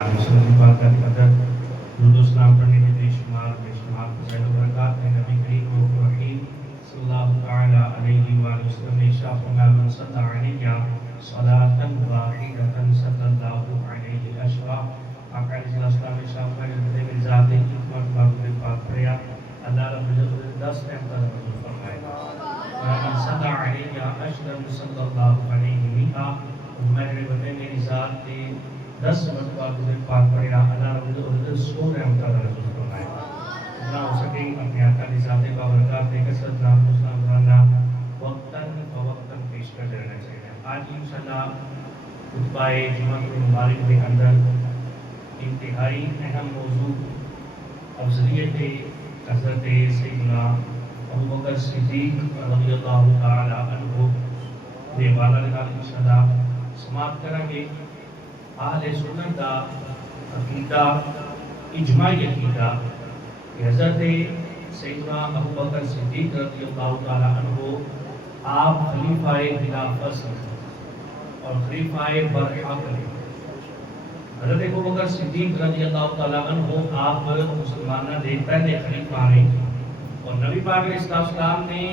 صلی اللہ علیہ وسلم درود و سلام پڑھنے کے بے شمار فضائل و برکات ہیں نبی کریم و رحیم صلی اللہ تعالی علیہ وآلہ وسلم نے ارشاد فرمایا من صلی علیہ صلاۃ واحدۃ صلی اللہ علیہ عشرا آپ علیہ السلام نے ارشاد فرمایا میری ذات حکمت بارے پاک پڑھیا اللہ رب العزت 10 رحمتیں نازل فرمائے من صلی علیہ عشرا صلی اللہ علیہ وسلم میری ذات کے 10 مرتبہ درود پاک پڑھیا اللہ رب العزت 100 رحمتہ نازل فرمائے اتنا ہو سکے اپنے آقا کی ذات بابرکات دے کثرت نام مسلم رانا وقتاً فوقتاً پیش کر دینا چاہیے. آج انشاءاللہ خطبہ جمعہ مبارک کے اندر انتہائی اہم موضوع افضلیت حضرت سیدنا ابوبکر صدیق رضی اللہ تعالی عنہ کے حوالے نال انشاءاللہ سماعت کریں گے. اہل سنت کا عقیدہ اجماعی عقیدہ کہ حضرت سیدنا ابوبکر صدیق رضی اللہ تعالی عنہ آپ خلیفہ خلافت اور خلیفہ برحق ہیں. حضرت ابوبکر صدیق رضی اللہ تعالی عنہ آپ مسلمانوں کے پہلے خلیفہ ہیں اور نبی پاک علیہ السلام نے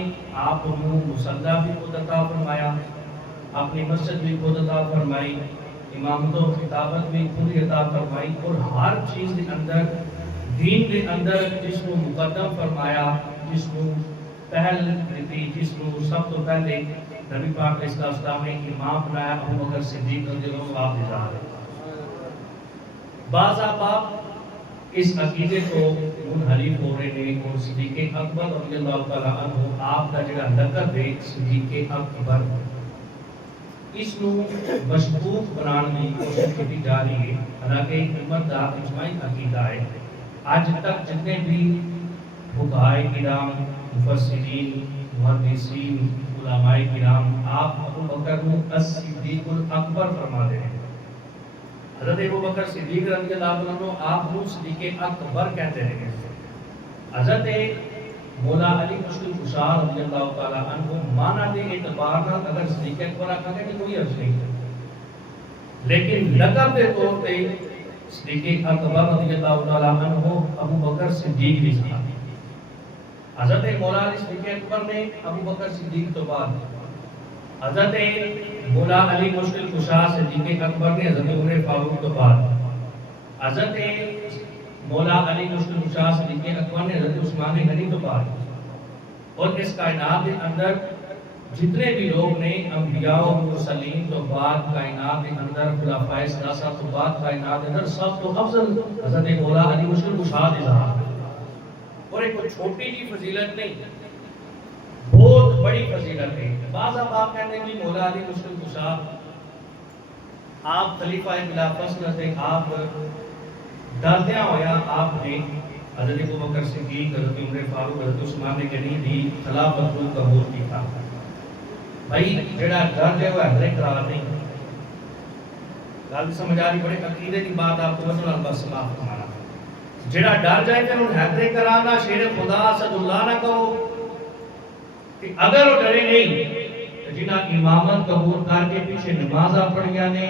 آپ کو مصلی بھی خود عطا فرمایا, اپنی مسجد بھی خود عطا فرمائی, امامت و خطابت بھی خود عطا فرمائی اور ہر چیز کے اندر دین کے اندر جس کو مقدم فرمایا, جس کو پہل دیتی, جس کو سب تو پہلے نبی پاک علیہ السلام نے امام بنایا ابوبکر صدیق رضی اللہ عنہ آپ. بعض آپ اس عقیدے کو منحرف ہو رہے ہیں اور صدیق اکبر رضی اللہ تعالی عنہ آپ کا جڑا لقب ہے صدیق اکبر اس نو مشکوک بنانے کی کوشش کی جا رہی ہے. حالانکہ امت کا اجماعی عقیدہ ہے. آج تک جتنے بھی فقہائے کرام, مفسرین, محدثین, علماء کرام آپ ابوبکر کو الصدیق الاکبر فرما دے ہیں. حضرت ابوبکر صدیق رضی اللہ عنہ آپ کو صدیق اکبر کہتے ہیں. حضرت مولا علی مشکل کشا رضی اللہ تعالی عنہ مانا دے اعتبار نال اگر صدیق اکبر آکھا کہ کوئی عرض نہیں, لیکن لقب کے طور پہ صدیق اکبر رضی اللہ تعالی عنہ ابوبکر صدیق بھی تھا. حضرت مولا علی صدیق اکبر نے ابوبکر صدیق تو بعد, حضرت مولا علی مشکل کشا صدیق اکبر نے حضرت عمر فاروق تو بعد, حضرت مولا علی مشکل کشا صدیق اکبر نے حضرت عثمان غنی تو بعد. اور اس کائنات کے اندر جتنے بھی لوگ نے انبیاء و مرسلین تو بعد کائنات کے اندر خلفائے ثلاثہ تو بعد کائنات کے اندر سب تو افضل حضرت مولا علی مشکل کشا دی ذات. اور ایک چھوٹی جی فضیلت نہیں, بہت بڑی فضیلت ہے. بعض آپ کہتے ہیں کہ مولا علی مشکل کشا آپ خلیفہ خلافت سے آپ ڈردیاں ہویا آپ نے حضرت ابوبکر صدیق, حضرت عمر فاروق, حضرت عثمان غنی دی خلافت کو قبول کیتا. بھائی جڑا ڈر ہے وہ حیدر قرار نہیں. گل سمجھ آ رہی, بڑے عقیدے کی بات آپ کو سنال بس سماعت فرمانا. جڑا ڈر جائے تے انہوں حیدر قرار نہ شیر خدا اسد اللہ نہ کہو کہ اگر وہ ڈرے نہیں جنہاں امامت قبول کر کے پیچھے نمازاں پڑھیاں نے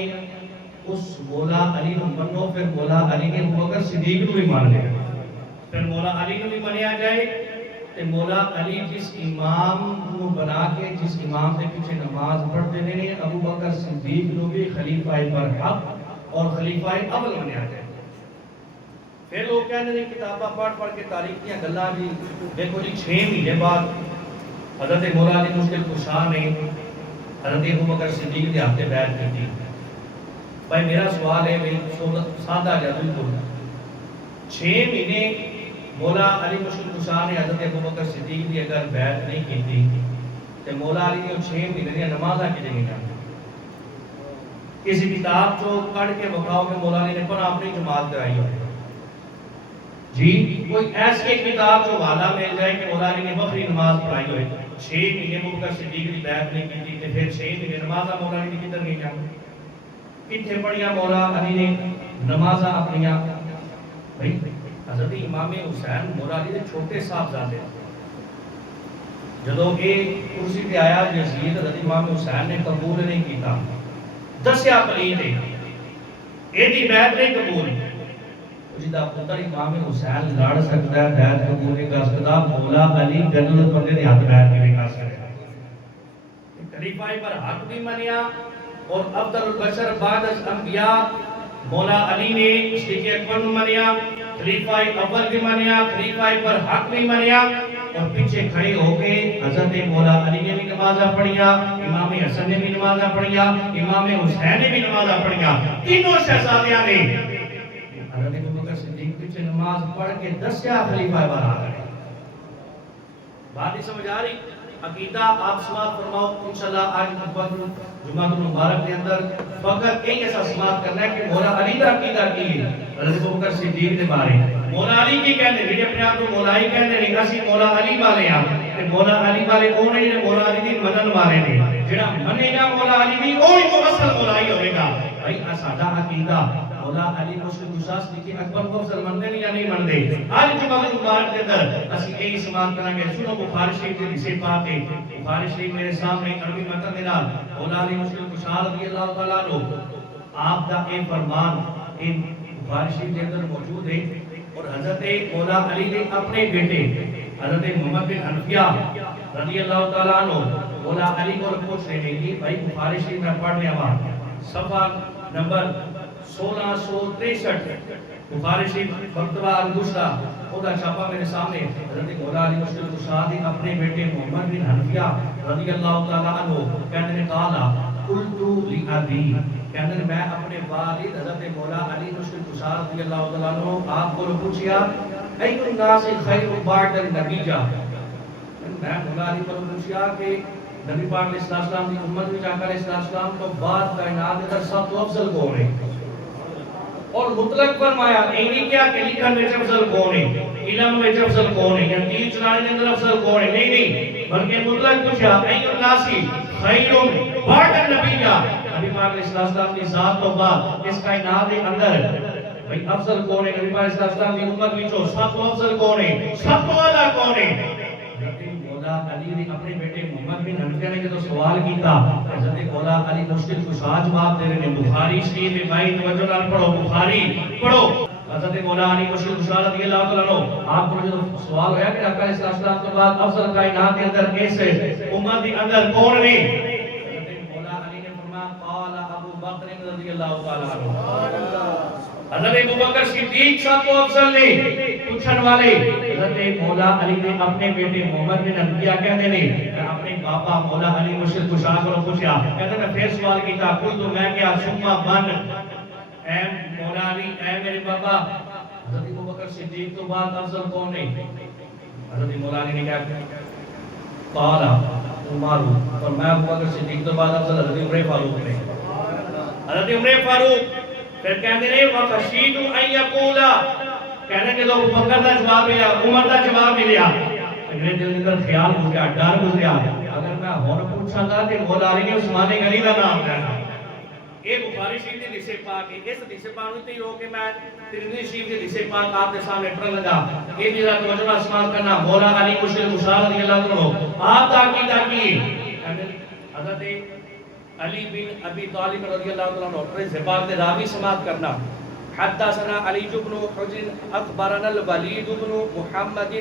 اس مولا علی نو منو, پھر مولا علی نے ابوبکر صدیق نو بھی مان لیا, پھر مولا علی نو بھی منیا جائے تے مولا علی جس امام نو بنا کے جس امام کے پیچھے نماز پڑھتے نے ابوبکر صدیق نو بھی خلیفہ برحق اور خلیفہ اول منیا جائے. پھر لوگ کہتے ہیں کتاباں پڑھ کے تاریخ کی گلاں بھی دیکھو جی 6 مہینے بعد حضرت مولا علی مشکل کشا نے حضرت ابوبکر صدیق کے ہاتھ بیعت کی تھی. بھائی میرا سوال ہے, سادہ جا بالکل 6 مہینے مولا علی مشکل کشا نے حضرت ابوبکر صدیق کی اگر بیعت نہیں کی تھی تو مولا علی نے 6 مہینے کی نمازاں کی نہیں جاتی. کسی کتاب جو پڑھ کے بتاؤ کہ مولا علی نے پر اپنی جماعت کرائی ہو جی, کوئی ایسی کتاب جو حوالہ مل جائے کہ مولا علی نے بکری نماز پڑھائی ہوئے 6 مہینے ابوبکر صدیق کی بیعت نہیں کی تھی, پھر 6 مہینے نمازاں مولا علی نے کدھر نہیں جاتی, کتنے پڑھیا مولا علی نے نمازاں اپنیاں. بھائی حضرت امام حسین مولا علی نے چھوٹے صاحبزادے جدو یہ کرسی پہ آیا یزید حضرت امام حسین نے قبول نہیں کیتا, دسیا پلیت ہے ایدی بیعت نہیں قبول جدا پتر امام حسین لڑ سکتا ہے بیعت قبول نہیں کر سکتا مولا علی جنت بندے نے ہاتھ بیعت نہیں کر سکتا خلیفہ پر حق بھی منیا اور افضل البشر بعد از انبیاء مولا علی نے صدیق اکبر نے منیا خلیفہ اول بھی منیا خلیفہ پر حق بھی منیا اور پیچھے کھڑے ہو کے حضرت مولا علی نے بھی نمازہ پڑھیا امام حسن نے بھی نمازہ پڑھیا امام حسین نے بھی نمازہ پڑھیا تینوں شہزادیاں نے حضرت ابوبکر صدیق پیچھے نماز پڑھ کے دسیا خلیفہ پر آ گئے بات نہیں سمجھ آ رہی عقیدہ آپ سماعت فرماؤ انشاءاللہ آج جمعہ مبارک کے اندر فقط کئی ایسا سماعت کرنا ہے کہ مولا علی کا عقیدہ کی ہے حضرت ابوبکر صدیق نے بارے مولا علی کی کہنے میرے اپنے آپ کو مولا ہی کہنے نہیں اسی مولا علی والے ہیں مولا علی والے کون ہیں جنہیں مولا علی دی منن والے نے جنہاں منے گا مولا علی دی وہی تو اصل مولا ہی ہوئے گا بھائی سادہ عقیدہ مولا علی مشکل گشاس لکھی اکبر کو افضل مندے نہیں یا نہیں مندے آج جمعہ مبارک کے اندر اسی یہی سماعت کریں گے سنو بخاری شریف کے حصے پاک ہے بخاری شریف میرے سامنے عربی متن کے نال مولا علی مشکل گشاس رضی اللہ تعالیٰ عنہ آپ کا ایک فرمان ان بخاری شریف کے اندر موجود ہے اور حضرت مولا علی نے اپنے بیٹے حضرت محمد بن حنفیہ رضی اللہ تعالیٰ عنہ مولا علی کو پوچھ رہے ہیں کہ بھائی بخاری شریف میں پڑھ رہے ہیں صفحہ نمبر 1663 بخاری شریف مکتبہ البشرا خدا چھاپا میرے سامنے حضرت مولا علی مشکل گشاد اپنے بیٹے محمد بن حنفیہ رضی اللہ تعالیٰ عنہ کہنے نے کہا قلتو لأبی کہنے نے میں اپنے والد حضرت مولا علی مشکل گشاد رضی اللہ تعالیٰ عنہ آپ کو پوچھیا ای الناس خیر بعد النبی جا میں مولا علی کو پوچھیا کہ نبی پاک علیہ السلام کی امت میں جا کر علیہ السلام کو بعد کائنات کے سب تو افضل کون ہے اور مطلق فرمایا نہیں کیا کہ لکھن میں افضل کون ہے علم میں افضل کون ہے یا تیر چلانے کے اندر افضل کون ہے نہیں بلکہ مطلق پوچھا ای الناس خیر بعد النبی جا نبی پاک علیہ السلام کی ذات تو بعد اس کائنات کے اندر بھئی افضل کون ہے نبی پاک علیہ السلام کی امت میں سب تو افضل کون ہے سب تو اعلیٰ کون ہے مولا علی نے اپنے بیٹے محمد بن حنفیہ نے جو سوال کیتا حضرت مولا علی مشکل کشا جواب دے رہے ہیں بخاری شریف میں بھائی توجہ نال پڑھو بخاری پڑھو حضرت مولا علی مشکل کشا رضی اللہ تعالیٰ عنہ آپ کو جو سوال ہویا کہ آقا علیہ السلام کے بعد افضل کائنات کے اندر کیسے امت کے اندر کون ہے حضرت مولا علی نے فرمایا قال ابو بکر رضی اللہ تعالیٰ عنہ حضرت ابوبکر صدیق سب کو افضل نے پوچھن والے حضرت مولا علی نے اپنے بیٹے محمد بن حنفیہ کہتے نے اپنے باپا مولا علی مشکل کشا کو پوچھا کہتے نے پھر سوال کیتا کل تو میں کیا سما بن اے مولا علی اے میرے باپا حضرت ابوبکر صدیق تو بعد افضل کون ہے حضرت مولا علی نے کہا قال عمر اور میں ابوبکر صدیق تو بعد افضل حضرت عمر فاروق نے حضرت عمر فاروق پھر کہتے ہیں وَخَشِيتُ أَن يَقُولَ کہنے کہ لوگ بکر دا جواب ملیا عمر دا جواب ملیا میرے دل اندر خیال گزریا ڈر گزریا اگر میں ہون پوچھا گا کہ مولا علی نے عثمان غنی کا نام لینا یہ بخاری شریف کے حدیث پاک ہے اس حدیث پاک میں تے ہو کہ میں ترمذی شریف کے حدیث پاک آپ کے سامنے پڑھ لگا یہ بھی ذرا توجہ استعمال کرنا مولا علی مشکل کشا رضی اللہ عنہ آپ کا عقیدہ کی حضرت علی بن ابی طالب رضی اللہ عنہ پر زبان دے راوی سماعت کرنا حدثنا علی بن حجر اخبرنا الولید بن محمد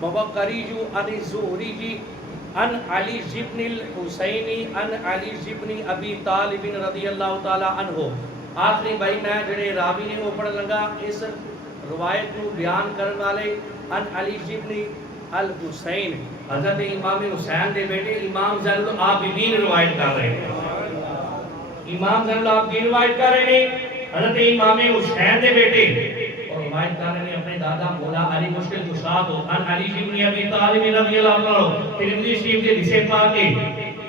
مبقری عن الزہری عن علی بن الحسین عن علی بن ابی طالب رضی اللہ تعالی عنہ آخری بھائی میں جڑے راوی نے وہ پڑھ لگا اس روایت کو بیان کرنے والے عن علی بن الحسین حضرت امام حسین دے بیٹے امام زین العابدین روایت کر رہے ہیں امام زین العابدین روایت کر رہے ہیں حضرت امام حسین دے بیٹے اور روایت کر رہے ہیں اپنے دادا مولا علی مشکل کشا تو ان علی بن ابی طالب رضی اللہ عنہ ترمذی شریف کے حدیث پاک ہے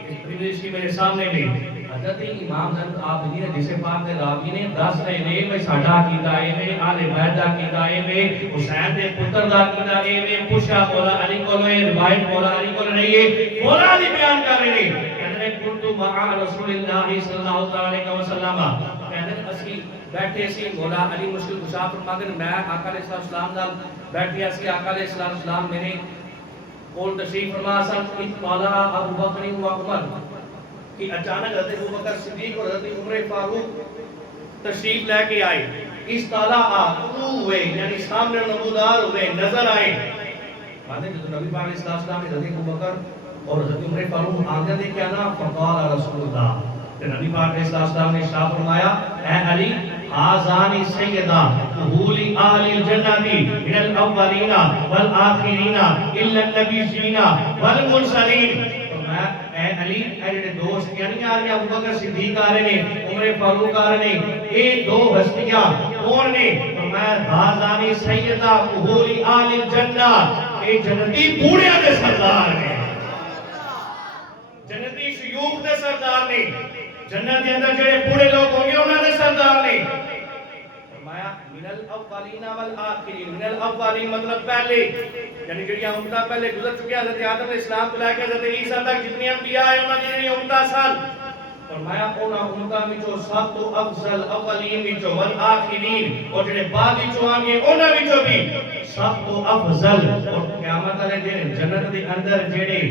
ترمذی شریف میرے سامنے میں حضرت امام زین العابدین حدیث پاک دے راوی نے دس رہے نے بھئی ساڈا عقیدہ اے میں آل بیت دا عقیدہ اے میں حسین دے پتر دا عقیدہ اے میں پوچھا مولا علی کو روایت مولا علی کو نہیں ہے مولا علی بیان کر رہے ہیں کہنے کنت مع رسول اللہ صلی اللہ علیہ وسلم کہنے اسی بیٹھے سی مولا علی مشکل کشا فرماتے ہیں میں آقا علیہ السلام نال بیٹھے اسی آقا علیہ السلام میرے کول تشریف فرما سن اطلاع ابو بکر و عمر کہ اچانک حضرت ابوبکر صدیق اور حضرت عمر فاروق تشریف لے کے آئے، اس طرح ہوئے یعنی سامنے نمودار ہوئے، نظر آئے. بعد جو نبی پاک علیہ السلام نے حضرت ابوبکر اور حضرت عمر فاروق آگے دے کیا نا فقال رسول اللہ، کہ نبی پاک علیہ السلام نے ارشاد فرمایا اے علی آزانی سیدہ قبولی آل الجنتی من الاولین والآخرین الا النبیین والمرسلین. فرمایا اے علی اے جڑے دوست یعنی آ رہے ابو بکر صدیق آ رہے ہیں، عمر فاروق آ رہے ہیں، یہ دو ہستیاں کون نے؟ فرمایا آزانی سیدہ قبولی آل الجنہ، اے جنتی بوڑھیاں دے سردار نے، جنتی شیوخ دے سردار نے، جنت کے اندر جڑے بوڑھے لوگ ہوں گے انہاں دے سردار نے. فرمایا من الاولین والآخرین، من الاولین مطلب پہلے یعنی جڑی امتاں پہلے گزر چکے حضرت آدم علیہ السلام کو لے کے حضرت عیسیٰ تک جتنی انبیاء ہیں انہاں دی امتاں سن. فرمایا انہاں امتاں وچوں سب تو افضل اولین وچوں والآخرین اور جڑے بعد وچوں آن گے انہاں وچوں بھی سب تو افضل اور قیامت والے دن جنت دے اندر جڑے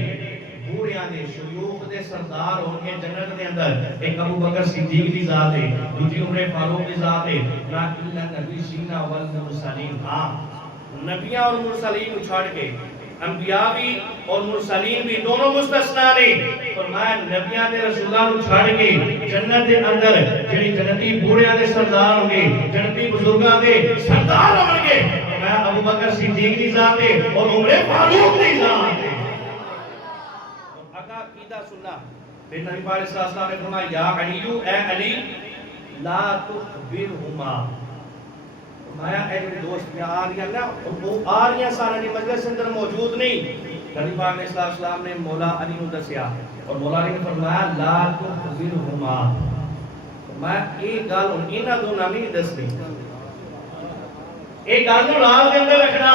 بوڑھیاں دے شیوخ دے سردار ہوں گے جنت دے اندر، ایک ابو بکر صدیق دی ذات ہے، دوسری عمر فاروق دی ذات ہے، لا الا نبیین والمرسلین. ہاں نبیاں اور مرسلین کو چھوڑ کے انبیاء بھی اور مرسلین بھی دونوں مستثنا نے. فرمایا نبیاں دے رسولاں کو چھوڑ کے جنت دے اندر جڑی جنتی بوڑھیاں دے سردار ہوں گے، جنتی بزرگاں دے سردار ہوں گے، فرمایا ابو بکر صدیق دی ذات ہے اور عمر فاروق دی ذات ہے. عقیدہ سننا پھر نبی پاک علیہ السلام نے فرمایا یا علی اے علی لا تخبرہما. فرمایا اے دوست کیا آ رہی نا وہ آ رہی سارے مجلس اندر موجود نہیں. نبی پاک علیہ السلام نے مولا علی کو دسیا اور مولا علی نے فرمایا لا تخبرہما. فرمایا ایک گل انہاں دونوں نہیں دسنی، ایک گل نوں راز دے اندر رکھنا،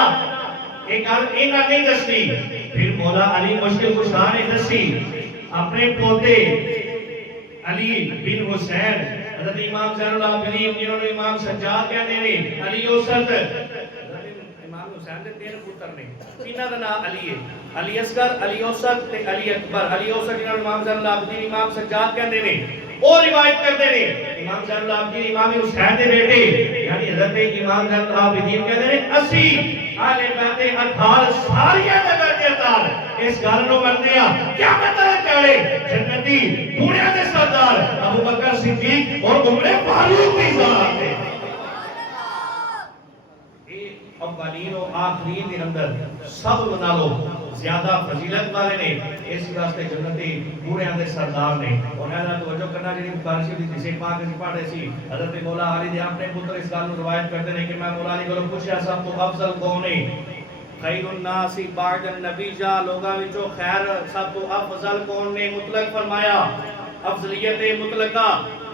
ایک گل انہاں نہیں دسنی. پھر مولا علی مشکل کشا نے دسی اپنے پوتے علی بن حسین حضرت امام زین العابدین جنہوں نے امام سجاد کہتے ہیں، علی اوسط امام حسین دے تین پتر نے، انہاں دا نام علی ہے، علی اصغر، علی اوسط تے علی اکبر. علی اوسط جنہوں نے امام زین العابدین امام سجاد کہتے ہیں اور روایت کرتے ہیں امام زین العابدین امام حسین دے بیٹے یعنی حضرت امام زین العابدین کہتے ہیں 80 اہل بیت اطہار ساریاں دے بیت اطہار اس گل نو کرتے ہیں قیامت تک چڑھے جنتی بوڑھیاں دے سردار ابو بکر صدیق اور عمر فاروق دی ذات ہے. اولین و آخرین دے اندر سب نالوں زیادہ فضیلت والے نے، اس واسطے جنتی بوڑھیاں دے سردار نے. اور اہلا توجہ کرنا جڑی بخاری شریف دی حدیث پاک اسی پڑھ رہے سی حضرت مولا علی دے اپنے پتر اس گل نو روایت کرتے ہیں کہ میں مولا علی کو پوچھا سب تو افضل کون ہے؟ خیر الناس بعد النبی جا لوگاں وچوں خیر سب تو افضل کون نے؟ مطلق فرمایا افضلیت مطلقہ.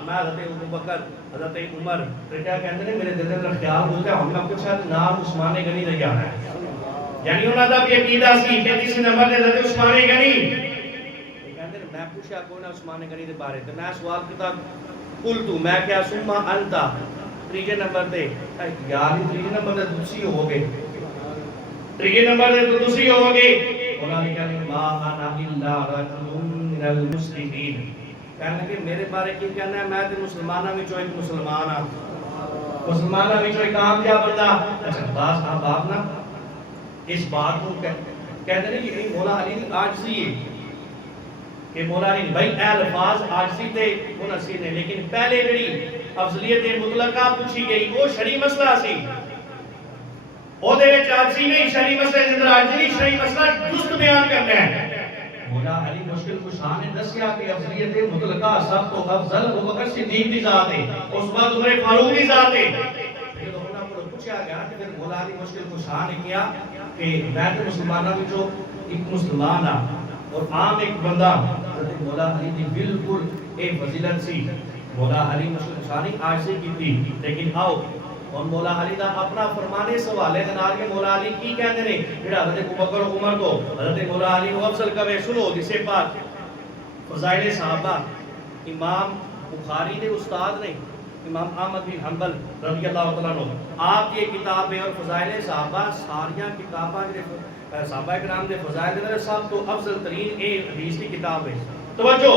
میں حضرت ابو بکر حضرت عمر پھر کیا کہتے ہیں میرے دل میں خیال ہو گیا ہم نے پوچھا نام عثمان غنی نہیں جانا ہے، یعنی انہاں دا بھی عقیدہ سی کہ کسی نمبر تے حضرت عثمان غنی کہندے نے میں پوچھا کوئی نہ عثمان غنی دے بارے تے میں سوال کیتا قلت میں کیا ثم انت تیجے نمبر تے یار تیجے نمبر تے دوسری ہو گئے، تیجے نمبر تے دوسری ہو گئے. مولا نے کہا ما انا الا رجل من المسلمین، کہنے لگے میرے بارے کی کہنا ہے میں تے مسلماناں وچوں ایک مسلمان ہاں، مسلماناں وچوں ایک عام جا بندہ. اچھا باس آپ نا اس بات کو کہتے ہیں کہ مولا علی کی عاجزی ہے کہ مولا علی بھائی اے الفاظ عاجزی تے انہاں سی نے، لیکن پہلے جڑی افضلیت مطلقہ پوچھی گئی وہ شرعی مسئلہ سی، او دے وچ عاجزی نہیں، شرعی مسئلے دے اندر عاجزی نہیں، شرعی مسئلہ درست بیان کرنا ہے. مولا علی مشکل کشا نے دسیا کہ افضلیت مطلقہ سب تو افضل ابو بکر صدیق دی ذات ہے، اس بعد عمر فاروق دی ذات ہے. پھر انہاں کو پوچھا گیا کہ پھر مولا علی مشکل کشا نے کیا کہ میں تے مسلماناں وچوں ایک مسلمان ہاں اور عام ایک بندہ. حضرت مولا علی دی بالکل اے فضیلت سی. مولا علی مشکل کشا نے عاجزی کیتی، لیکن آؤ اور مولا علی دا اپنا فرمانے سوالے دے نال کے مولا علی کی کہندے نے جڑا حضرت ابوبکر و عمر کو حضرت مولا علی کو افضل کہے. سنو جسے پاک فضائل صحابہ امام بخاری دے استاد نے امام احمد بن حنبل رضی اللہ تعالیٰ عنہ، آپ یہ کتاب ہے اور فضائل صحابہ ساریاں کتاباں صحابہ کرام دے فضائل دے سب تو افضل ترین اے حدیث کی کتاب ہے. توجہ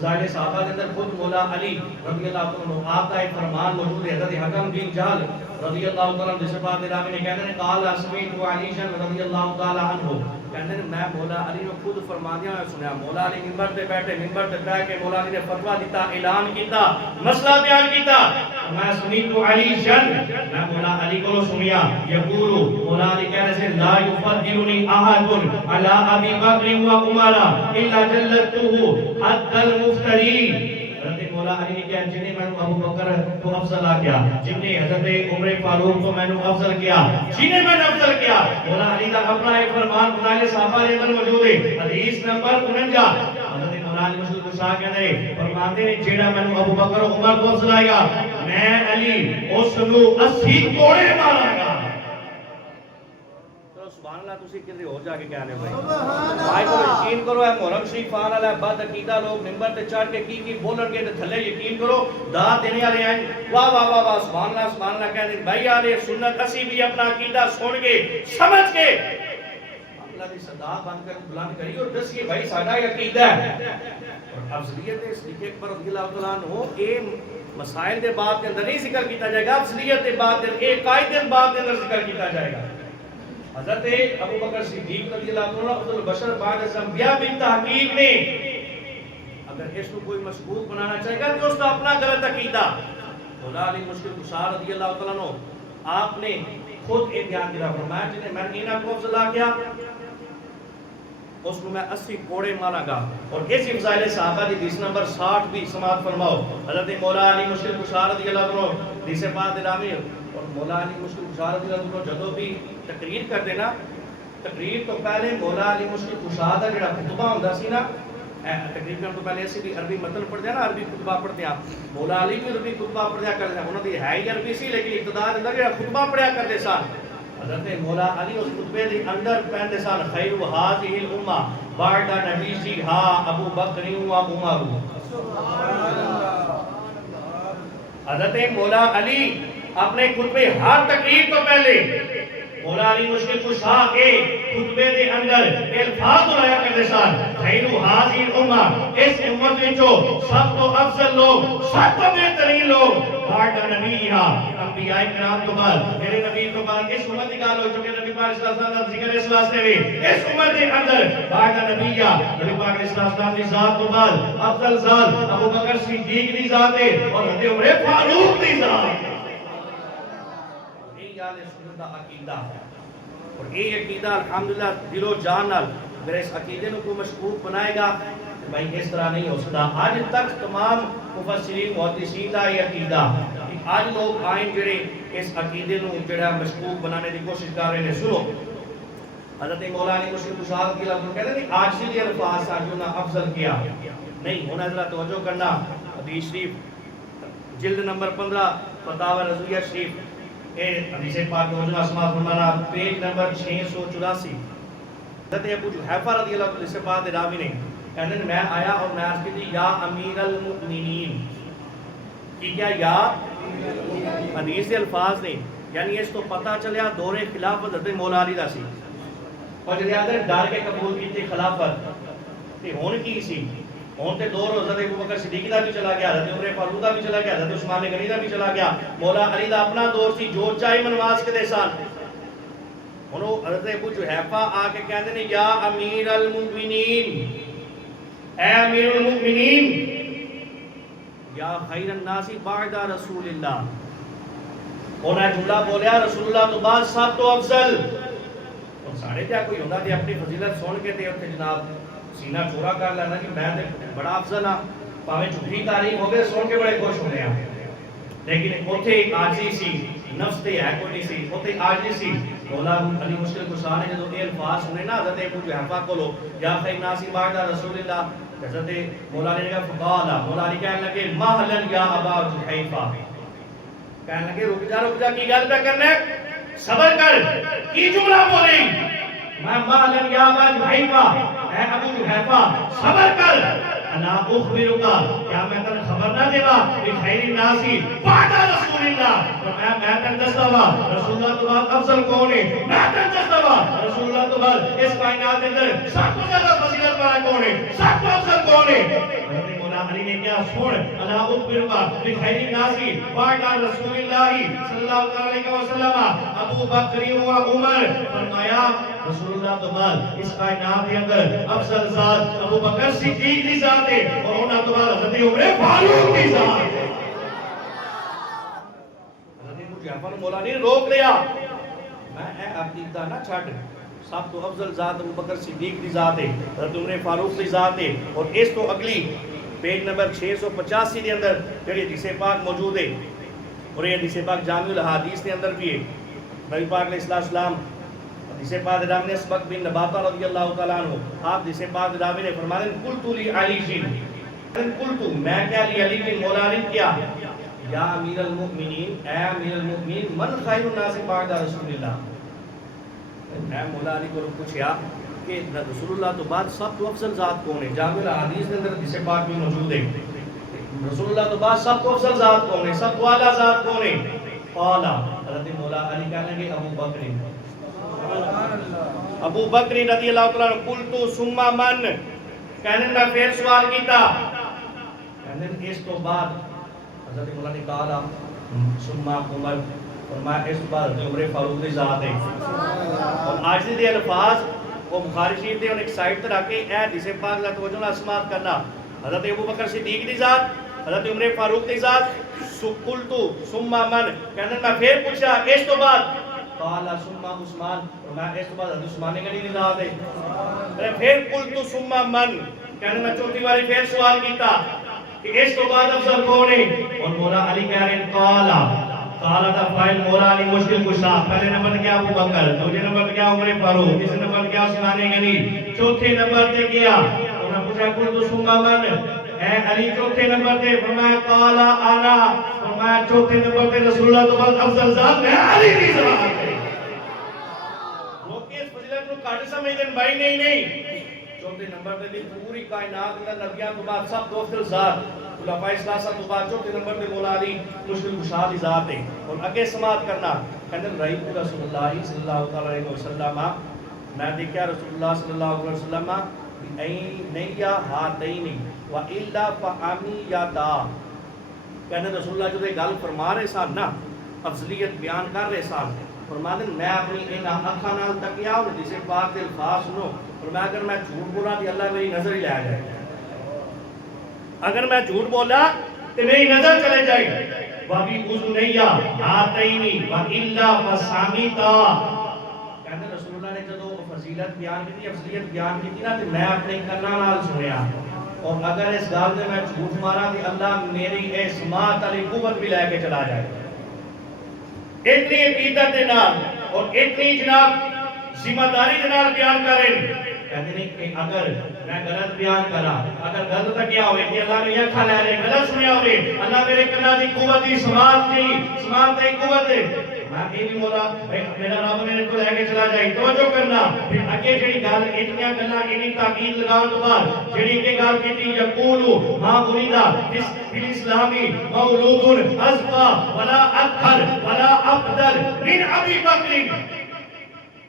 ظاہر صحابہ کے اندر خود مولا علی رضی اللہ عنہ آپ کا ایک فرمان موجود ہے. حضرت حکم بن جہل رضی اللہ تعالیٰ عنہ جس بات راوی نے کہتے ہیں قال سمعت علی رضی اللہ تعالیٰ عنہ کہتے ہیں میں مولا علی نے خود فرمایا سنیا. مولا علی منبر پہ بیٹھے, منبر پہ بیٹھ کے مولا علی نے فتویٰ دیتا, اعلان کیتا, مسئلہ بیان کیتا. میں سمعت علی میں مولا علی کو سنیا یقول مولا علی کہہ رہے لا یفضلنی احد علی ابی بکر و عمر الا جلدته حد المفتری. حضرت مولا علی نے کہا جنہیں میں ابو بکر تو افضل آ گیا, جنہیں حضرت عمر فاروق تو میں نے افضل کیا, جنہیں میں نے افضل کیا. مولا علی کا اپنا ایک فرمان بنائے صحابہ کے اندر موجود ہے. حدیث نمبر 49 حضرت مولا علی مسلم کشا کہتے ہیں فرماتے ہیں جیڑا میں نے ابو بکر و عمر کو افضل آئے گا میں علی اس نو 80 کوڑے مارا گا. سبحان اللہ. تسی کدھر ہو جا کے کہنے بھائی بھائی کو یقین کرو ہے محرم شریف آن والا ہے, بد عقیدہ لوگ منبر تے چڑھ کے کی بولن گے تے تھلے یقین کرو دعا دینے والے ہیں واہ واہ واہ واہ سبحان اللہ کہنے بھائی آلے سنت اسی بھی اپنا عقیدہ سن کے سمجھ کے اللہ کی صدا بن کر بلند کری اور دسیے بھائی ساڈا یہ عقیدہ ہے. اور افضلیت صدیق اکبر رضی اللہ تعالیٰ عنہ اے مسائل دے بعد کے اندر نہیں ذکر کیتا جائے گا, افضلیت دے بعد اے قائد دے بعد کے اندر ذکر کیتا جائے گا. حضرت ابو بکر صدیق رضی اللہ عنہ افضل البشر بعد از انبیاء بن تحقیق نے اگر اس کو کوئی مشکوک بنانا چاہے گا تو اس کا اپنا غلط عقیدہ. مولا علی مشکل کشا رضی اللہ تعالیٰ عنہ آپ نے خود ایک بیان کیا فرمایا جنہیں میں نے انہاں کو افضل کیا اس کو میں 80 کوڑے مارا گا. اور اس فضائل صحابہ دی حدیث نمبر 60 بھی سماعت فرماؤ. حضرت مولا علی مشکل کشا رضی اللہ عنہ حدیث پاک درامی اور مولا علی مشکل کشا رضی اللہ عنہ جدوں بھی تقریر کر دینا تقریر تو پہلے مولا علی مشکل کشا دا جڑا خطبہ ہوندا سی نا تقریر کرنے تو پہلے اسی بھی عربی متن پڑھتے ہیں نا, عربی خطبہ پڑھتے ہیں. مولا علی بھی عربی خطبہ پڑھیا کرتے ہیں, انہوں نے ہے ہی عربی سی لیکن ابتدا دے اندر جڑا خطبہ پڑھیا کرتے سن. حضرت مولا علی اس خطبے دے اندر پہندے سن خیر هذه الامه بعد نبیها ابو بکر و عمر. حضرت مولا علی اپنے خطبے ہر تقریر تو پہلے مولا علی مشکل کشا کے خطبے دے اندر الفاظ اڑایا کرتے سن خیر هذه الامه اس امت وچوں سب تو افضل لوگ سب تو بہترین لوگ بعد نبیها انبیاء کرام تو بعد میرے نبی تو بعد اس امت کی گل ہو چکے. نبی پاک صلی اللہ علیہ وسلم ذکر اس واسطے بھی اس امت کے اندر بعد نبیہ نبی پاک صلی اللہ علیہ وسلم کی ذات تو بعد افضل ذات ابو بکر صدیق کی ذات ہے اور حضرت عمر فاروق کی ذات. یہ یاد سنت دا عقیدہ اور یہ عقیدہ الحمدللہ دل و جان نال اگر اس عقیدے کو مشکوک بنائے گا بھائی اس طرح نہیں ہو سکتا. آج تک تمام مفسرین محدثین کا یہ عقیدہ آج لوگ آئیں جڑے اس عقیدے کو جڑا مشکوک بنانے کی کوشش کر رہے ہیں. سنو حضرت مولا علی مشکل کشا کی لفظ کہتے ہیں آج سے یہ الفاظ انہوں افضل کیا نہیں ہونا. ذرا توجہ کرنا حدیث شریف جلد نمبر 15 فتاوی رضویہ شریف حدیث پاک موجود اسماء فرمانا پیج نمبر 684. حضرت ابو جحیفہ رضی اللہ عنہ سے بعد راوی نے کہتے ہیں میں آیا اور میں عرض کی تھی یا امیر المؤمنین کی کیا یا حدیث الفاظ نے یعنی اس تو پتہ چلیا دور خلافت حضرت مولا علی دا سی اور جدے ڈر کے قبول کی خلافت تے ہون کی سی ہون تے دور حضرت ابو بکر صدیق دا بھی چلا گیا, حضرت عمر فاروق دا بھی چلا گیا, حضرت عثمان غنی دا بھی چلا گیا. مولا علی دا اپنا دور سی جو چاہے منواز کے دے سان. انہوں حضرت ابو جحیفہ آ کے کہتے ہیں یا امیر المؤمنین اے امیر المؤمنین یا خیر الناس بعد رسول اللہ. انہوں نے جملہ بولیا رسول اللہ تو بعد سب تو افضل. اور ساڑھے کیا کوئی ہوندہ تھے اپنی فضیلت سن کے تھے اتنے جناب سینہ چورا کر لینا کہ میں بڑا افضل ہاں پاویں جھوٹی تعریف ہو گئے سن کے بڑے خوش ہونے ہیں. لیکن اتنے عاجزی سی نفس تے ہے کوئی نہیں سی اتنے عاجزی سی. مولا علی مشکل کشا نے جدوں یہ الفاظ سنے نا حضرت ابو جحیفہ کولو یا خیر الناس بعد رسول اللہ حضرت مولا علی نے کہا فقال مولا علی کہنے لگے مہلن یا ابا جحیفہ کہنے لگے رک جا کی گل پہ کرنے صبر کر کی جملہ بولی میں مہلن یا ابا جحیفہ اے ابو جحیفہ صبر کر انا اخبرکا کیا میں تن خبر نہ دیوا کہ خیر الناس بعد رسول اللہ تو میں تن دسوا رسول اللہ تو بعد افضل کون ہے میں تن دسوا رسول اللہ تو بعد اس کائنات کے اندر سب سے زیادہ فضیلت والا کون ہے سب سے افضل کون ہے. مولا علی نے کیا سن الا اخبرک بخیر الناس بعد رسول اللہ صلی اللہ علیہ وسلم ابو بکر و عمر، فرمایا رسول اللہ تو بعد اس کائنات کے اندر افضل ذات ابو بکر صدیق کی ذات ہے اور انہاں تو بعد حضرت عمر فاروق کی ذات ہے۔ حضرت جعفر مولا نے روک لیا، میں اے عقیدہ نہ چھڈ، سب تو افضل ذات ابو بکر صدیق کی ذات ہے، حضرت عمر فاروق کی ذات ہے، اور اس تو اگلی پیج نمبر 685 کے اندر جڑی حدیث پاک موجود ہے، اور یہ حدیث پاک جامع الحدیث کے اندر بھی ہے۔ نبی پاک علیہ السلام حدیث پاک راوی نے اسبق بن نباتہ رضی اللہ تعالیٰ عنہ، آپ حدیث پاک راوی نے فرمایا قلت لی علی قلت میں کیا لی علی بن مولا علی کیا یا امیر المؤمنین، اے امیر المؤمنین من خیر الناس بعد رسول اللہ، میں مولا علی کو پوچھا کہ رسول اللہ تو بعد سب تو افضل ذات کون ہے؟ جامع الحدیث کے اندر حدیث پاک میں موجود ہے رسول اللہ تو بعد سب تو افضل ذات کون ہے، سب تو اعلیٰ ذات کون ہے؟ قال حضرت مولا علی کہنے لگے ابو بکر، ابو بکر رضی اللہ تعالیٰ عنہ، قلت ثم من، کہنے میں پھر سوال کیتا، کہنے اس تو بعد حضرت مولا نے کہا ثم عمر، فرمایا اس بعد حضرت عمر فاروق کی ذات ہے۔ اور آج دے الفاظ وہ بخاری شریف دے ایک سائٹ تے رکھ کے اے حدیث پاک لا توجہ نال سماعت کرنا، حضرت ابو بکر صدیق دی ذات، حضرت عمر فاروق دی ذات، قلت ثم من، کہنے میں پھر پوچھا اس تو بعد، قال ثم عثمان، فرمایا اس تو بعد حضرت عثمان کی ذات ہے۔ پھر قلت ثم من، کہنے میں چوتھی باری پھر سوال کیتا کہ اس تو بعد افضل کون ہے؟ اور مولا علی کہہ رہے ہیں قال دا فائل مولا علی مشکل کشا، پہلے نمبر کیا ابو بکر، دوسرے نمبر کیا عمر فاروق، تیسرے نمبر کیا عثمان غنی، چوتھے نمبر تے کیا انہوں نے پوچھا قلت ثم من، اے علی چوتھے نمبر تے، فرمایا قال انا، فرمایا چوتھے نمبر تے رسول اللہ تو بعد افضل ذات میں علی کی ذات ہے۔ لوگ اس فضیلت کو کاٹ سمجھتے بھائی نہیں، چوتھے نمبر تے بھی پوری کائنات میں نبیوں کے بعد سب تو افضل ذات خلفائے ثلاثہ تو بعد چوتھے نمبر تے مولا علی مشکل کشا دی ذات ہے۔ اور اگے سماعت کرنا، کہتے ہیں رئیت رسول اللہ صلی اللہ علیہ وسلم، میں دیکھا رسول اللہ صلی اللہ علیہ وسلم نہیں یا ہاتینی و الا فامی یا دا، کہتے ہیں رسول اللہ جو یہ گل فرما رہے سان نا، افضلیت بیان کر رہے سان، فرماتے ہیں میں اپنی ان آنکھاں نال تکیا اور حدیث پاک کے الفاظ سنو، فرمایا اگر میں جھوٹ بولا تو اللہ میری نظر ہی لے جائے، اگر میں جھوٹ بولا تو میری نظر چلے جائے، وَبِي اُذُنَيَّ هَاتَيْنِ وَإِلَّا فَسَامِتَا، کہتے ہیں رسول اللہ نے جدو فضیلت بیان کی تھی، افضلیت بیان کی تھی نا، تو میں اپنے کناں نال سنیا، اور اگر اس گل میں میں جھوٹ مارا تو اللہ میری اے سماعت علی قوت بھی لے کے چلا جائے۔ اتنی عقیدت دے نال اور اتنی جناب ذمہ داری دے نال بیان کریں، کہتے ہیں کہ اگر میں غلط بیان کرا، اگر غلط کیا ہوئے کہ اللہ نے یہ کھا لے رہے غلط سنیا ہوئے، اللہ میرے کنا دی قوت دی سماعت دی قوت ہے، میں یہ بھی مولا میرا رب میرے کو لے کے چلا جائے، توجہ کرنا۔ پھر اگے جڑی گل اتنیاں گلاں اتنی تاکید لگاؤ تو بعد جڑی کہ گل کیتی یقولو ما اریدا فی الاسلامی مولود ازقا ولا اطہر ولا افضل من ابی بکر،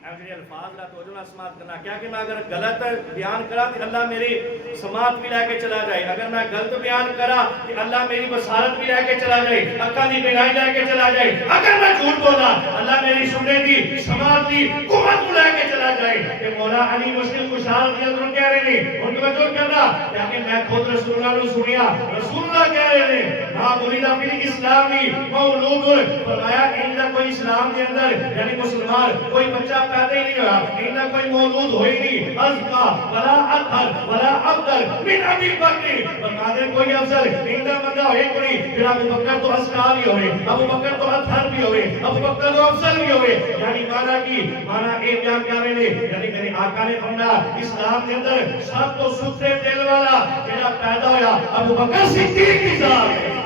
اگر الفاظ لا توجہ نہ سماعت کرنا، کیا کہ میں اگر غلط بیان کرا تو اللہ میری سماعت بھی لے کے چلا جائے، اگر میں غلط بیان کرا تو اللہ میری بصارت بھی لے کے چلا جائے، اکھاں دی بینائی لے کے چلا جائے، اگر میں جھوٹ بولا اللہ میری سننے دی سماعت دی قوت کو لے کے چلا جائے۔ کہ مولا علی مشکل کشا رضی اللہ عنہ کہہ رہے ہیں، ان کو توجہ کرنا، کیا کہ میں خود رسول اللہ نے سنیا، رسول اللہ کہہ رہے ہیں ما بولیدا فی الاسلامی مولود، فرمایا ان کا کوئی اسلام کے اندر یعنی مسلمان کوئی بچہ پیدا ہی نہیں ہوا، انہا کوئی موجود ہوئی نہیں، ازقا ولا اطہر ولا افضل من ابی بکر، فرماتے کوئی افضل انہا بندہ ہوئے کوئی، پھر ابو بکر تو ازقا بھی ہوئے، ابو بکر تو اطہر بھی ہوئے، ابو بکر تو افضل بھی ہوئے، یعنی مانا کی مانا ایک بیان کیا رہے ہیں، یعنی میرے آقا نے فرمایا اسلام کے اندر سب تو ستھرے دل والا جڑا پیدا ہویا ابو بکر صدیق کی ذات ہے،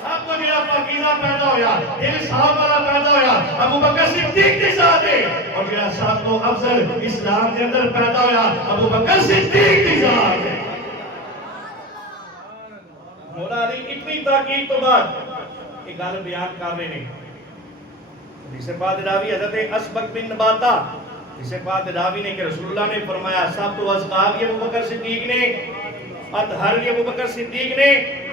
سب کو جڑا پاکیزہ پیدا ہویا دل صاف والا پیدا ہویا ابو بکر صدیق کی ذات ہے، اور جڑا سب کو افضل اسلام کے اندر پیدا ہویا ابو بکر صدیق کی ذات ہے۔ مولا علی اتنی تاکید تو بعد ایک گل بیان کر رہے ہیں، حدیث پاک راوی حضرت اسبق بن نباتہ، حدیث پاک راوی نے کہ رسول اللہ نے فرمایا سب تو ازقا بھی ابو بکر صدیق نے، اطہر ابو بکر صدیق نے،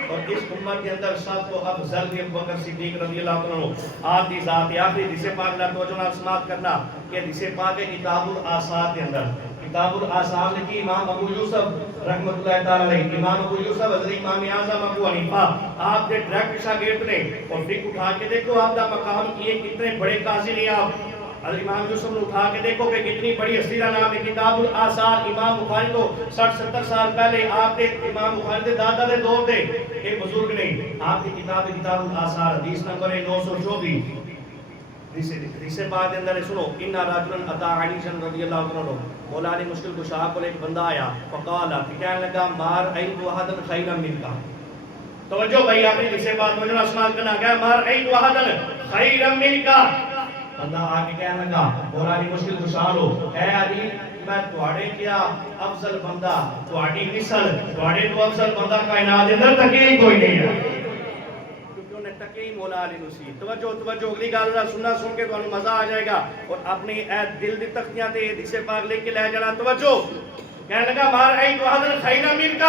اور اس امت کے اندر سب کو افضل بھی ابو بکر صدیق رضی اللہ عنہ. آپ کی ذات آخری حدیث پاک نہ توجہ نہ سماعت کرنا کہ حدیث پاک ہے کتاب الآثار کے اندر. کتاب الآثار لکھی امام ابو یوسف رحمۃ اللہ تعالی علیہ. امام ابو یوسف حضرت امام اعظم ابو حنیفہ آپ کے ڈائریکٹ شاگرد نے. اور فقہ اٹھا کے دیکھو آپ کا مقام کیے کتنے بڑے قاضی نے آپ. حضرت امام یوسف نے اٹھا کے دیکھو کہ کتنی بڑی ہستی کا نام ہے. کتاب الآثار امام بخاری تو 60-70 سال پہلے آپ کے امام بخاری کے دادا دے دور تھے ایک بزرگ نے. آپ کی کتاب کتاب الآثار حدیث نمبر ہے 924. حدیث پاک کے اندر سنو ان رجل اتى علی رضی اللہ عنہ. مولا علی مشکل کشا کو ایک بندہ آیا فقال کہنے لگا مار ایت احد خیرا منک. توجہ بھائی آپ نے اسے بات توجہ اسمال کرنا کہ مار ایت احد خیرا منک. بندہ آ کے کہنے لگا مولا علی مشکل کشا لو اے علی میں تواڈے کیا افضل بندہ تواڈی مثل تواڈے تو افضل بندہ کائنات دے اندر تکی کوئی نہیں ہے. تکی مولا علی نصیب. توجہ اگلی گل دا سننا سن کے تانوں مزہ آ جائے گا اور اپنی اے دل دی تختیاں تے حدیث پاک لکھ کے لے جانا. توجہ کہنے لگا مار ایت احد خیرا منک.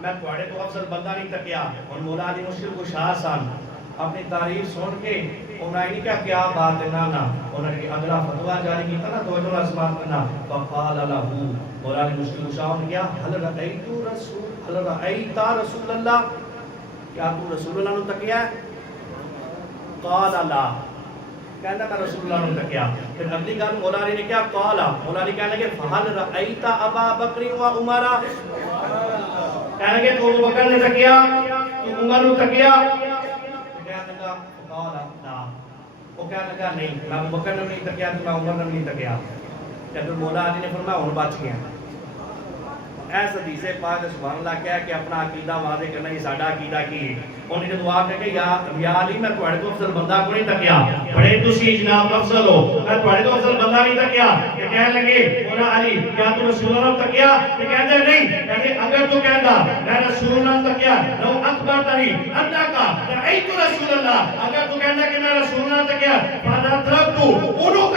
میں تواڈے تو افضل بندہ نہیں تکیا. اور مولا علی مشکل کو شاہ سان اپنی تعریف سن کے انہوں نے کہا کیا بات ہے نانا. انہوں نے اگلا فتویٰ جاری کیتا نا توجہ اسمان کرنا. فقال له مولا علی مشکل کو شاہ نے کیا هل رأیت رسول اللہ کیا تو رسول اللہ نے تکیا ہے؟ قال لا کہنا میں رسول اللہ نے تکیا. پھر اگلی گل مولا علی نے کیا قال مولا علی کہنے لگے فہل رأیت ابا بکر و عمر. کہنے لگے تو ابو بکر نے تکیا تو عمر نے تکیا. کہنے لگا قال لا وہ کہنے لگا نہیں میں ابو بکر نے نہیں تکیا تو میں عمر نے نہیں تکیا. جب مولا علی نے فرمایا ہن بچ گیا. ایس حدیث پاک سبحان اللہ کہہ کہ اپنا عقیدہ واضح کرنا یہ ساڈا عقیدہ کی ہے. انہیں جب آپ نے کہ یا علی میں تواڈے تو افضل بندہ کو نہیں تکیا بڑے تسی جناب افضل ہو میں تواڈے تو افضل بندہ نہیں تکیا. کہ کہنے لگے مولا علی کیا تو رسول اللہ نے تکیا؟ کہ کہتے نہیں کہتے اگر تو کہتا میں رسول اللہ نے تکیا لو اخبرتنی انک رأیت رسول اللہ. اگر تو کہتا کہ میں رسول اللہ نے تکیا فاذا ترکتو انک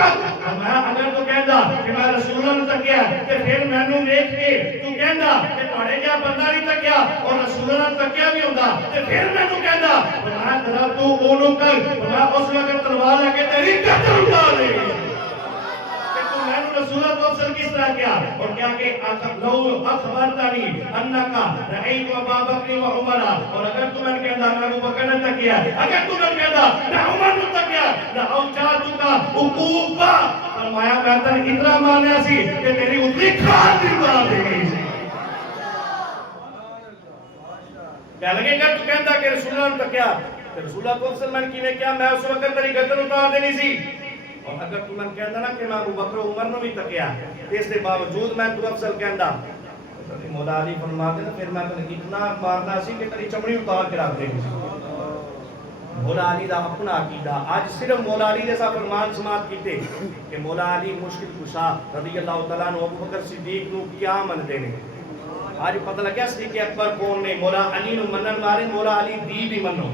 میں اگر تو کہتا کہ میں رسول اللہ نے تکیا کہ پھر مینوں دیکھ کے تو کہندا کہ تواڈے کیا بندہ نہیں تکیا اور رسول اللہ نے تکیا بھی ہوندا تے پھر میں تو کہندا میں طرف تو اونوں کر میں اس وقت تلوار لے کے تیری گردن اٹھا دے کہ تو میں رسول اللہ کو افضل کس طرح کیا. اور کیا کہ لو اخبرتنی انک رأیت ابا بکر و عمر. اور اگر تو میں کہندا میں ابو بکر نے تکیا اگر تو میں کہندا میں عمر نے تکیا لاوجاتک عقوبہ. فرمایا میں تن اتنا مانیا سی کہ تیری اتنی کھال دی بنا دے گئی سی. کہہ لگے اگر تو کہندا کہ رسول اللہ نے تکیا کہ رسول اللہ کو افضل میں کیویں کیا میں اس وقت تیری گردن اتار دینی سی. اور اگر تو میں کہندا نا کہ میں ابو بکر و عمر نے بھی تکیا اس کے باوجود میں تو افضل کہندا مولا علی فرماتے ہیں پھر میں تنے اتنا مارنا سی کہ تیری چمڑی اتار کے رکھ دینی سی. مولا علی دا اپنا عقیدہ آج صرف مولا علی جیسا فرمان سماعت کیتے کہ مولا علی مشکل کشا رضی اللہ تعالیٰ عنہ ابو بکر صدیق نو کیا من دینے. آج پتہ لگیا صدیق اکبر کون نے مولا علی نو منن والے مولا علی دی بھی منو.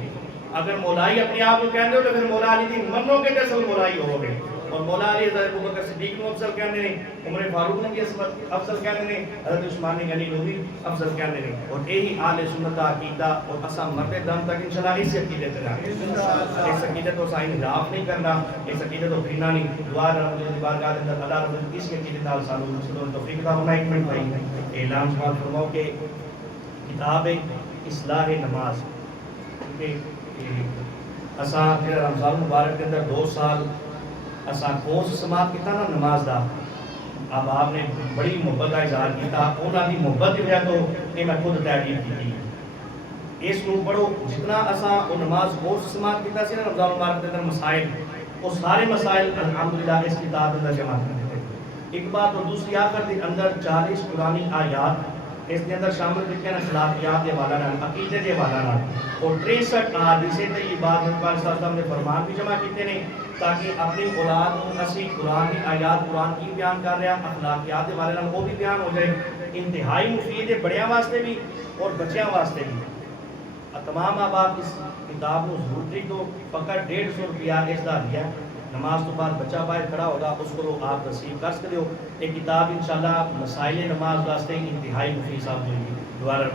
اگر مولائی اپنے آپ کو کہندے ہو تو پھر مولا علی دی منو کے جیسے مولائی ہو گئے. اور مولا علی حضرت ابو بکر صدیق نو افضل کہنے نے عمر فاروق نے بھی افضل کہنے نے حضرت عثمان غنی نو بھی افضل کہنے نے. اور یہی اہل سنت کا عقیدہ اور اساں مرتے دم تک انشاءاللہ اس عقیدے تے رہنا. اس عقیدے تو سائیں انحراف نہیں کرنا اس عقیدے تو پھرنا نہیں. دعا رب کی بارگاہ کے اندر اللہ رب اس کے عقیدے نال سانو مسلمان توفیق عطا فرمائے. ایک منٹ بھائی اعلان سوال فرماؤ کہ کتاب اصلاح نماز کہ اساں رمضان مبارک کے اندر 2 سال اساں کورس سماعت کیتا نا نماز دا. اب آپ نے بڑی محبت کا اظہار کیتا انہاں دی محبت دی وجہ تو یہ میں خود تعریف کی. اس کو پڑھو جتنا اساں وہ نماز کورس سماعت کیتا سی نا رمضان مبارک کے اندر مسائل وہ سارے مسائل الحمدللہ اس کتاب کے اندر جمع کر دیتے. ایک بات اور دوسری آخر کے اندر 40 قرآنی آیات اس کے اندر شامل کیتے ہیں اخلاقیات کے حوالے نال عقیدے کے حوالے نال اور 63 احادیث طیبات نبی پاک صلی اللہ علیہ وسلم نے فرمان بھی جمع کیتے ہیں تاکہ اپنی اولاد کو اسی قرآن کی آیات قرآن کی بیان کر رہے ہیں اخلاقیات کے حوالے نال وہ بھی بیان ہو جائے. انتہائی مفید ہے بڑیاں واسطے بھی اور بچیاں واسطے بھی. تمام آپ اس کتاب کو ضرور خریدو. فقط 150 روپیہ اس دا دیا نماز تو بعد بچہ باہر کھڑا ہوگا اس کو آپ تصیب کر سکتے ہو. ایک کتاب انشاءاللہ مسائل نماز واسطے انتہائی مفید ثابت ہوئی. دوبارہ